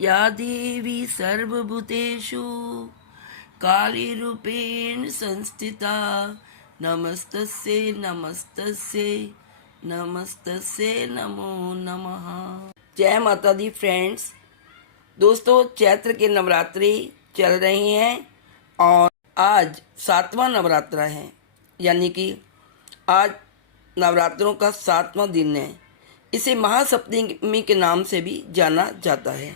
या देवी सर्वभूतेषु कालीरूपेण संस्थिता नमस्तस्यै नमस्तस्यै नमस्तस्यै नमो नमः। जय माता दी फ्रेंड्स। दोस्तों, चैत्र के नवरात्रि चल रहे हैं और आज 7वां नवरात्रा है, यानी कि आज नवरात्रों का 7वां दिन है। इसे महासप्तमी के नाम से भी जाना जाता है।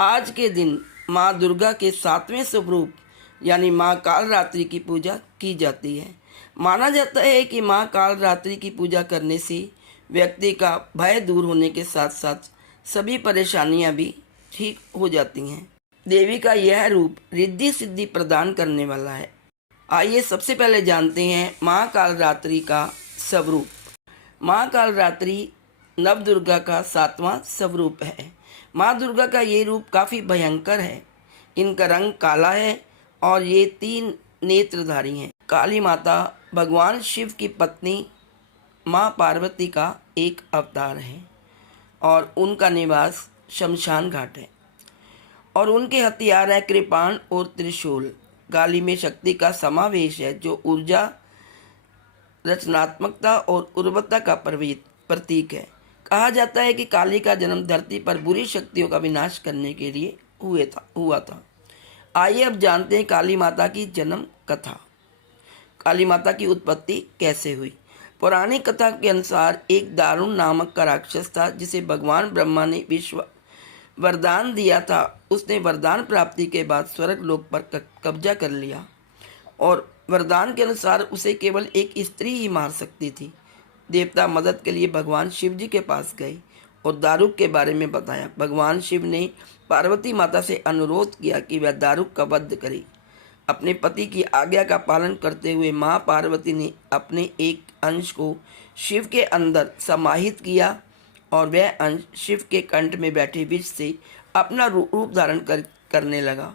आज के दिन माँ दुर्गा के 7वें स्वरूप यानी माँ कालरात्रि की पूजा की जाती है। माना जाता है कि माँ कालरात्रि की पूजा करने से व्यक्ति का भय दूर होने के साथ साथ सभी परेशानियाँ भी ठीक हो जाती हैं। देवी का यह रूप रिद्धि सिद्धि प्रदान करने वाला है। आइए सबसे पहले जानते हैं माँ कालरात्रि का स्वरूप। माँ कालरात्रि नव दुर्गा का 7वां स्वरूप है। माँ दुर्गा का ये रूप काफ़ी भयंकर है। इनका रंग काला है और ये 3 नेत्रधारी हैं। काली माता भगवान शिव की पत्नी माँ पार्वती का एक अवतार है और उनका निवास शमशान घाट है और उनके हथियार है कृपाण और त्रिशूल। काली में शक्ति का समावेश है जो ऊर्जा, रचनात्मकता और उर्वरता का प्रतीक है। कहा जाता है कि काली का जन्म धरती पर बुरी शक्तियों का विनाश करने के लिए हुआ था। आइए अब जानते हैं काली माता की जन्म कथा। काली माता की उत्पत्ति कैसे हुई। पौराणिक कथा के अनुसार एक दारुण नामक का राक्षस था जिसे भगवान ब्रह्मा ने वरदान दिया था। उसने वरदान प्राप्ति के बाद स्वर्ग लोक पर कब्जा कर लिया और वरदान के अनुसार उसे केवल एक स्त्री ही मार सकती थी। देवता मदद के लिए भगवान शिव जी के पास गए और दारुक के बारे में बताया। भगवान शिव ने पार्वती माता से अनुरोध किया कि वह दारुक का वध करे। अपने पति की आज्ञा का पालन करते हुए माँ पार्वती ने अपने एक अंश को शिव के अंदर समाहित किया और वह अंश शिव के कंठ में बैठे विष से अपना रूप धारण करने लगा।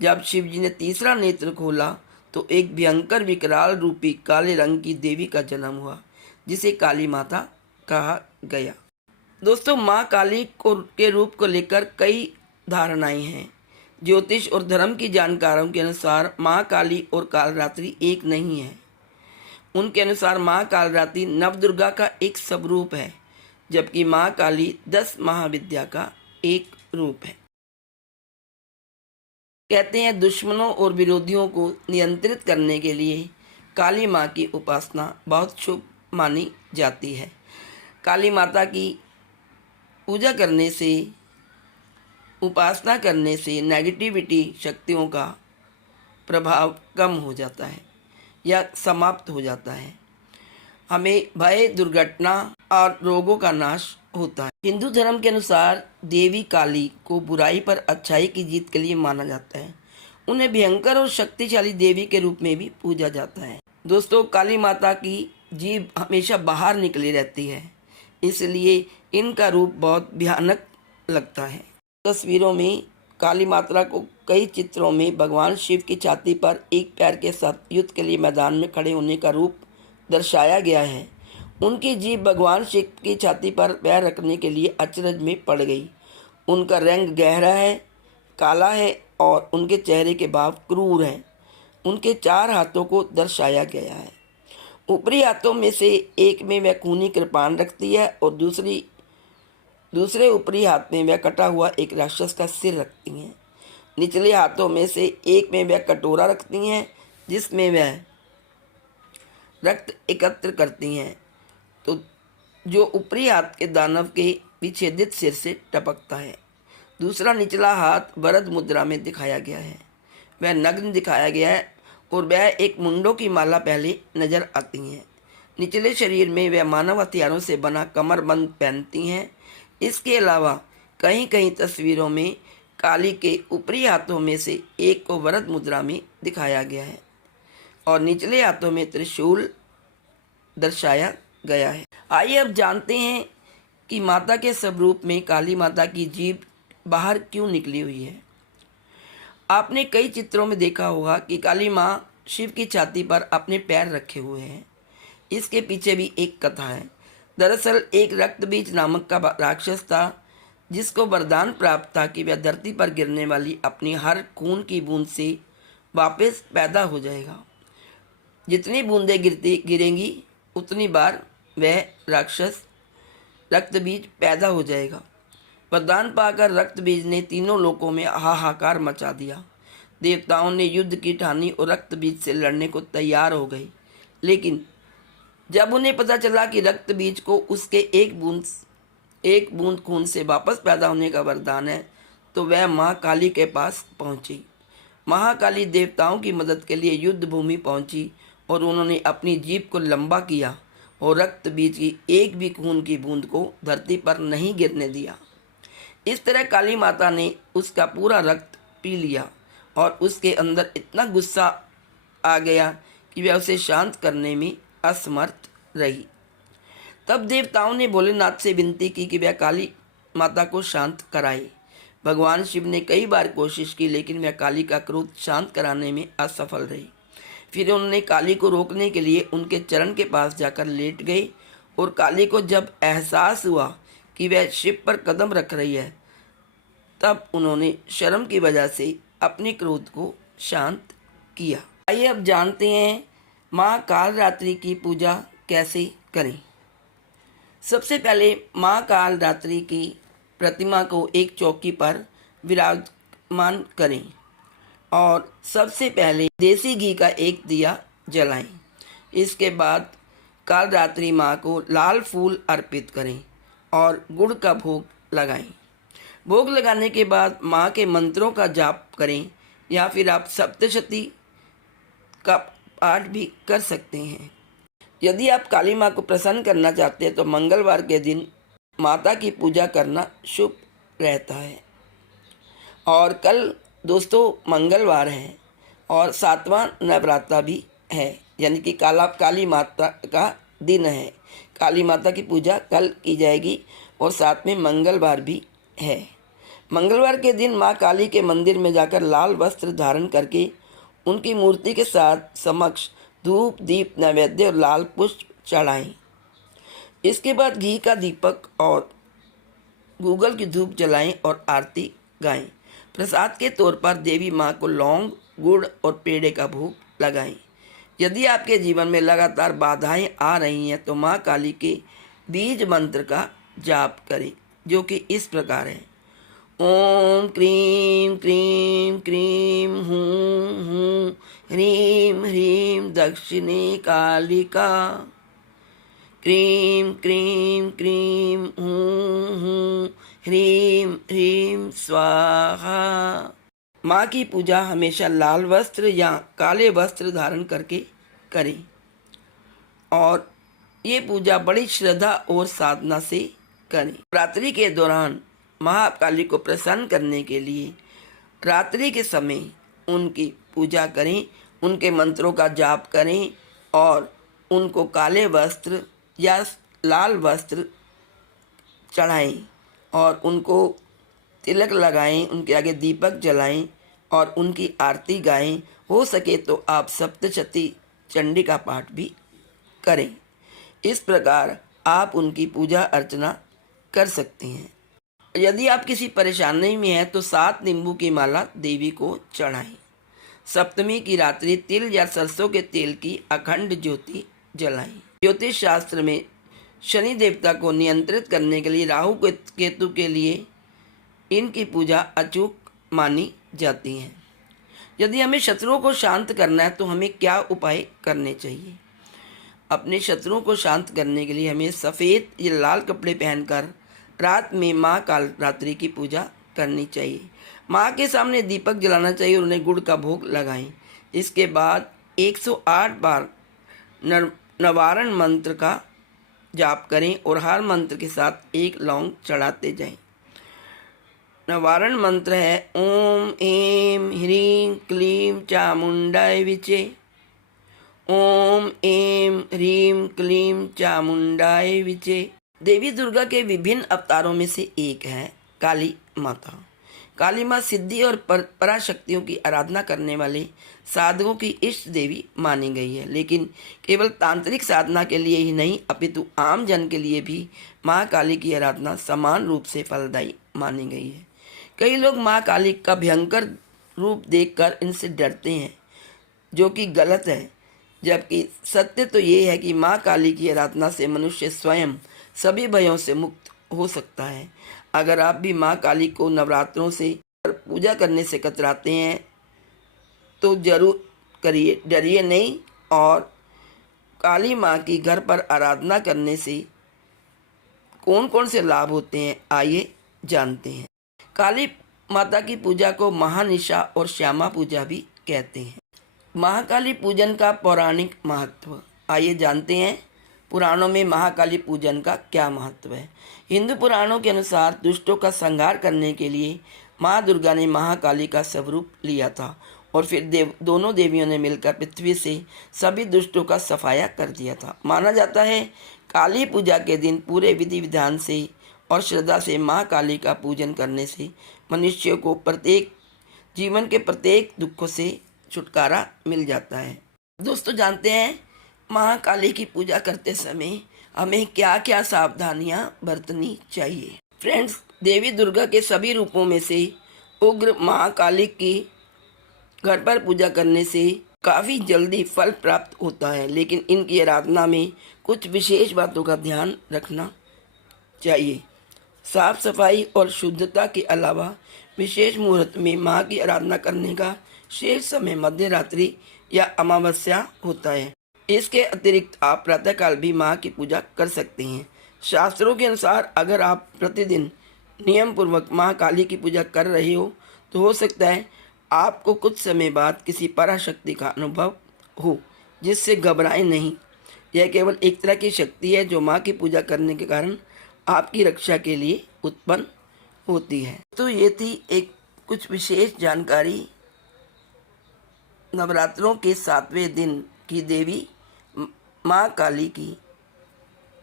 जब शिव जी ने तीसरा नेत्र खोला तो एक भयंकर विकराल रूपी काले रंग की देवी का जन्म हुआ जिसे काली माता कहा गया। दोस्तों, माँ काली के रूप को लेकर कई धारणाएं हैं। ज्योतिष और धर्म की जानकारों के अनुसार माँ काली और कालरात्रि एक नहीं है। उनके अनुसार माँ कालरात्रि नवदुर्गा का एक स्वरूप है, जबकि माँ काली 10 महाविद्या का एक रूप है। कहते हैं दुश्मनों और विरोधियों को नियंत्रित करने के लिए काली माँ की उपासना बहुत शुभ मानी जाती है। काली माता की पूजा करने से, उपासना करने से नेगेटिविटी शक्तियों का प्रभाव कम हो जाता है या समाप्त हो जाता है। हमें भय, दुर्घटना और रोगों का नाश होता है। हिंदू धर्म के अनुसार देवी काली को बुराई पर अच्छाई की जीत के लिए माना जाता है। उन्हें भयंकर और शक्तिशाली देवी के रूप में भी पूजा जाता है। दोस्तों, काली माता की जीभ हमेशा बाहर निकली रहती है, इसलिए इनका रूप बहुत भयानक लगता है। तस्वीरों में काली माता को कई चित्रों में भगवान शिव की छाती पर एक पैर के साथ युद्ध के लिए मैदान में खड़े होने का रूप दर्शाया गया है। उनकी जीभ भगवान शिव की छाती पर पैर रखने के लिए अचरज में पड़ गई। उनका रंग गहरा है, काला है और उनके चेहरे के भाव क्रूर हैं। उनके 4 हाथों को दर्शाया गया है। ऊपरी हाथों में से एक में वह खूनी कृपाण रखती है और दूसरे ऊपरी हाथ में वह कटा हुआ एक राक्षस का सिर रखती हैं। निचले हाथों में से एक में वह कटोरा रखती हैं जिसमें वह रक्त एकत्र करती हैं, तो जो ऊपरी हाथ के दानव के विच्छेदित सिर से टपकता है। दूसरा निचला हाथ वरद मुद्रा में दिखाया गया है। वह नग्न दिखाया गया है और वह एक मुंडों की माला पहले नजर आती हैं। निचले शरीर में वह मानव हथियारों से बना कमरबंद पहनती हैं। इसके अलावा कहीं कहीं तस्वीरों में काली के ऊपरी हाथों में से एक को वरद मुद्रा में दिखाया गया है और निचले हाथों में त्रिशूल दर्शाया गया है। आइए अब जानते हैं कि माता के स्वरूप में काली माता की जीभ बाहर क्यों निकली हुई है। आपने कई चित्रों में देखा होगा कि काली माँ शिव की छाती पर अपने पैर रखे हुए हैं। इसके पीछे भी एक कथा है। दरअसल एक रक्तबीज नामक का राक्षस था जिसको वरदान प्राप्त था कि वह धरती पर गिरने वाली अपनी हर खून की बूंद से वापस पैदा हो जाएगा। जितनी बूंदें गिरेंगी उतनी बार वह राक्षस रक्त बीज पैदा हो जाएगा। वरदान पाकर रक्त बीज ने तीनों लोकों में हाहाकार मचा दिया। देवताओं ने युद्ध की ठानी और रक्त बीज से लड़ने को तैयार हो गए, लेकिन जब उन्हें पता चला कि रक्त बीज को उसके एक बूंद खून से वापस पैदा होने का वरदान है, तो वह माँ काली के पास पहुंची। महाकाली देवताओं की मदद के लिए युद्ध भूमि पहुंची और उन्होंने अपनी जीभ को लंबा किया और रक्त बीज की एक भी खून की बूंद को धरती पर नहीं गिरने दिया। इस तरह काली माता ने उसका पूरा रक्त पी लिया और उसके अंदर इतना गुस्सा आ गया कि वह उसे शांत करने में असमर्थ रही। तब देवताओं ने भोलेनाथ से विनती की कि वह काली माता को शांत कराए। भगवान शिव ने कई बार कोशिश की, लेकिन वह काली का क्रोध शांत कराने में असफल रही। फिर उन्होंने काली को रोकने के लिए उनके चरण के पास जाकर लेट गए और काली को जब एहसास हुआ कि वह शिव पर कदम रख रही है, तब उन्होंने शर्म की वजह से अपने क्रोध को शांत किया। आइए अब जानते हैं माँ कालरात्रि की पूजा कैसे करें। सबसे पहले माँ कालरात्रि की प्रतिमा को एक चौकी पर विराजमान करें और सबसे पहले देसी घी का एक दिया जलाएं। इसके बाद कालरात्रि माँ को लाल फूल अर्पित करें और गुड़ का भोग लगाएं। भोग लगाने के बाद माँ के मंत्रों का जाप करें या फिर आप सप्तशती का पाठ भी कर सकते हैं। यदि आप काली माँ को प्रसन्न करना चाहते हैं तो मंगलवार के दिन माता की पूजा करना शुभ रहता है। और कल दोस्तों मंगलवार है और 7वां नवरात्रा भी है, यानी कि काली माता का दिन है। काली माता की पूजा कल की जाएगी और साथ में मंगलवार भी है। मंगलवार के दिन माँ काली के मंदिर में जाकर लाल वस्त्र धारण करके उनकी मूर्ति के साथ समक्ष धूप दीप नैवेद्य और लाल पुष्प चढ़ाएं। इसके बाद घी का दीपक और गूगल की धूप जलाएं और आरती गाएं। प्रसाद के तौर पर देवी माँ को लौंग गुड़ और पेड़े का भोग लगाएं। यदि आपके जीवन में लगातार बाधाएं आ रही हैं तो माँ काली के बीज मंत्र का जाप करें, जो कि इस प्रकार है। ओम क्रीं क्रीं क्रीं हूँ हूँ ह्रीं ह्रीं दक्षिणे कालिका। क्रीं क्रीं क्रीं हूँ हूँ ह्रीं ह्रीं स्वाहा। माँ की पूजा हमेशा लाल वस्त्र या काले वस्त्र धारण करके करें और ये पूजा बड़ी श्रद्धा और साधना से करें। रात्रि के दौरान महाकाली को प्रसन्न करने के लिए रात्रि के समय उनकी पूजा करें, उनके मंत्रों का जाप करें और उनको काले वस्त्र या लाल वस्त्र चढ़ाएं और उनको तिलक लगाएं, उनके आगे दीपक जलाएं और उनकी आरती गाएं। हो सके तो आप सप्तशती चंडी का पाठ भी करें। इस प्रकार आप उनकी पूजा अर्चना कर सकते हैं। यदि आप किसी परेशानी में हैं तो 7 नींबू की माला देवी को चढ़ाएं। सप्तमी की रात्रि तिल या सरसों के तेल की अखंड ज्योति जलाएं। ज्योतिष शास्त्र में शनि देवता को नियंत्रित करने के लिए राहु केतु के लिए इनकी पूजा अचूक मानी जाती है। यदि हमें शत्रुओं को शांत करना है तो हमें क्या उपाय करने चाहिए? अपने शत्रुओं को शांत करने के लिए हमें सफ़ेद या लाल कपड़े पहनकर रात में माँ कालरात्रि की पूजा करनी चाहिए। माँ के सामने दीपक जलाना चाहिए और उन्हें गुड़ का भोग लगाएं। इसके बाद 108 बार नवारण मंत्र का जाप करें और हर मंत्र के साथ एक लौंग चढ़ाते जाएं। नवारण मंत्र है ओम ऐं ह्रीं क्लीं चामुंडाय विचे। ओम ऐं ह्रीं क्लीं चामुंडाय विचे। देवी दुर्गा के विभिन्न अवतारों में से एक है काली माता। काली माँ सिद्धि और पराशक्तियों की आराधना करने वाले साधकों की इष्ट देवी मानी गई है, लेकिन केवल तांत्रिक साधना के लिए ही नहीं अपितु आम जन के लिए भी माँ काली की आराधना समान रूप से फलदायी मानी गई है। कई लोग माँ काली का भयंकर रूप देखकर इनसे डरते हैं, जो कि गलत है, जबकि सत्य तो ये है कि माँ काली की आराधना से मनुष्य स्वयं सभी भयों से मुक्त हो सकता है। अगर आप भी माँ काली को नवरात्रों से पूजा करने से कतराते हैं तो जरूर करिए, डरिए नहीं। और काली माँ की घर पर आराधना करने से कौन कौन से लाभ होते हैं, आइए जानते हैं। काली माता की पूजा को महानिशा और श्यामा पूजा भी कहते हैं। महाकाली पूजन का पौराणिक महत्व, आइए जानते हैं पुराणों में महाकाली पूजन का क्या महत्व है। हिंदू पुराणों के अनुसार दुष्टों का संहार करने के लिए माँ दुर्गा ने महाकाली का स्वरूप लिया था और फिर दोनों देवियों ने मिलकर पृथ्वी से सभी दुष्टों का सफाया कर दिया था। माना जाता है काली पूजा के दिन पूरे विधि विधान से और श्रद्धा से माँ काली का पूजन करने से मनुष्य को जीवन के प्रत्येक दुखों से छुटकारा मिल जाता है। दोस्तों, जानते हैं महाकाली की पूजा करते समय हमें क्या क्या सावधानियां बरतनी चाहिए। फ्रेंड्स, देवी दुर्गा के सभी रूपों में से उग्र महाकाली की घर पर पूजा करने से काफ़ी जल्दी फल प्राप्त होता है, लेकिन इनकी आराधना में कुछ विशेष बातों का ध्यान रखना चाहिए। साफ सफाई और शुद्धता के अलावा विशेष मुहूर्त में माँ की आराधना करने का शेष समय मध्य रात्रि या अमावस्या होता है। इसके अतिरिक्त आप प्रातःकाल भी माँ की पूजा कर सकते हैं। शास्त्रों के अनुसार अगर आप प्रतिदिन नियम पूर्वक माँ काली की पूजा कर रहे हो तो हो सकता है आपको कुछ समय बाद किसी पराशक्ति का अनुभव हो, जिससे घबराएं नहीं। यह केवल एक तरह की शक्ति है जो माँ की पूजा करने के कारण आपकी रक्षा के लिए उत्पन्न होती है। तो ये थी एक कुछ विशेष जानकारी नवरात्रों के 7वें दिन की देवी माँ काली की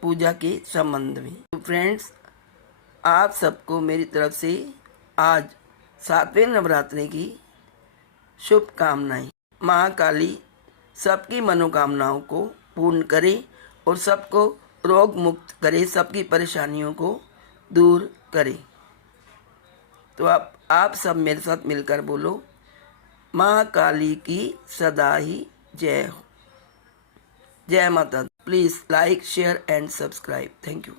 पूजा के संबंध में। तो फ्रेंड्स, आप सबको मेरी तरफ से आज 7वें नवरात्रि की शुभकामनाएं। माँ काली सबकी मनोकामनाओं को पूर्ण करे और सबको रोग मुक्त करे, सबकी परेशानियों को दूर करे। तो आप सब मेरे साथ मिलकर बोलो, माँ काली की सदा ही जय हो। जय माता। Please like, share and subscribe. Thank you.